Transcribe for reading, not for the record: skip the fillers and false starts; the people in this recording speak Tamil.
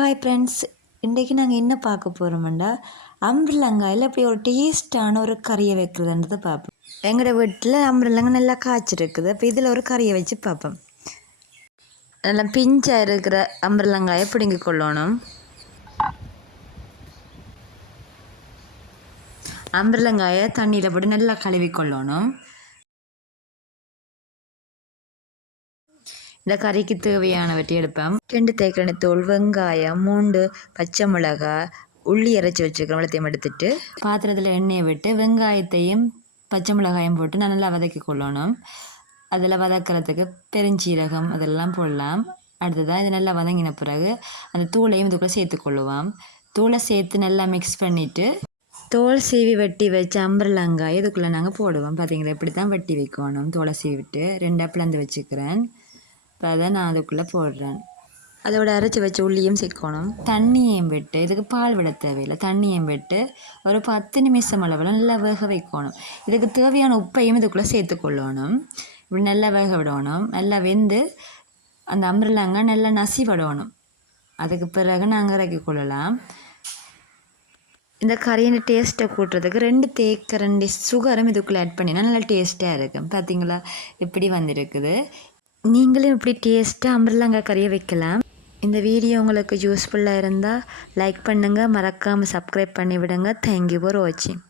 ஹாய் ஃப்ரெண்ட்ஸ், இன்றைக்கி நாங்கள் என்ன பார்க்க போகிறோம்டா அம்புலங்காயில் இப்படி ஒரு டேஸ்டான ஒரு கறியை வைக்கிறதுன்றதை பார்ப்போம். எங்களோட வீட்டில் அம்புலங்காய் நல்லா காய்ச்சிருக்குது. இப்போ இதில் ஒரு கறியை வச்சு பார்ப்போம். நல்லா பிஞ்சாக இருக்கிற அம்புலங்காயை பிடுங்கி கொள்ளணும். அம்புலங்காயை தண்ணியில் போட்டு நல்லா கழுவி கொள்ளணும். இந்த கறிக்கு தேவையானவற்றை எடுப்பேன். 2 தேக்கெண்ணெய் தூள், வெங்காயம், மூண்டு, பச்சை மிளகாய், உள்ளி அரைச்சி வச்சுக்கிறோம். வெள்ளத்தையும் எடுத்துட்டு பாத்திரத்தில் எண்ணெயை விட்டு வெங்காயத்தையும் பச்சை மிளகாயும் போட்டு நல்லா வதக்கி கொள்ளணும். அதில் வதக்கிறதுக்கு பெருஞ்சீரகம் அதெல்லாம் போடலாம். அடுத்ததாக இது நல்லா வதங்கின பிறகு அந்த தூளையும் இதுக்குள்ளே சேர்த்துக்கொள்ளுவோம். தூளை சேர்த்து நல்லா மிக்ஸ் பண்ணிவிட்டு தோல் சீவி வெட்டி வச்ச அம்புலங்காய் இதுக்குள்ளே நாங்கள் போடுவோம். பார்த்தீங்களா, இப்படி தான் வெட்டி வைக்கணும். தோலை சீவிட்டு 2 பிளந்து வச்சுக்கிறேன். இப்போ அதை நான் அதுக்குள்ளே போடுறேன். அதோட அரைச்சி வச்ச உள்ளியும் சேர்க்கணும். தண்ணியையும் விட்டு, இதுக்கு பால் விட தேவையில்லை, தண்ணியையும் விட்டு ஒரு 10 நிமிஷம் அளவில் நல்லா வேக வைக்கணும். இதுக்கு தேவையான உப்பையும் இதுக்குள்ளே சேர்த்துக்கொள்ளணும். இப்படி நல்லா வேக விடணும். நல்லா வெந்து அந்த அம்புலங்காய் நல்லா நசிவிடணும். அதுக்கு பிறகு நாங்கள் இறக்கி கொள்ளலாம். இந்த கறியின் டேஸ்ட்டை கூட்டுறதுக்கு 2 தேக்கரண்டி சுகரும் இதுக்குள்ளே ஆட் பண்ணினா நல்லா டேஸ்ட்டாக இருக்கும். பார்த்தீங்களா, இப்படி வந்திருக்குது. நீங்களும் இப்படி டேஸ்ட்டாக அம்புலங்காய் கறியை வைக்கலாம். இந்த வீடியோ உங்களுக்கு யூஸ்ஃபுல்லாக இருந்தால் லைக் பண்ணுங்கள், மறக்காமல் சப்ஸ்கிரைப் பண்ணி விடுங்க. தேங்க்யூ ஃபார் வாட்சிங்.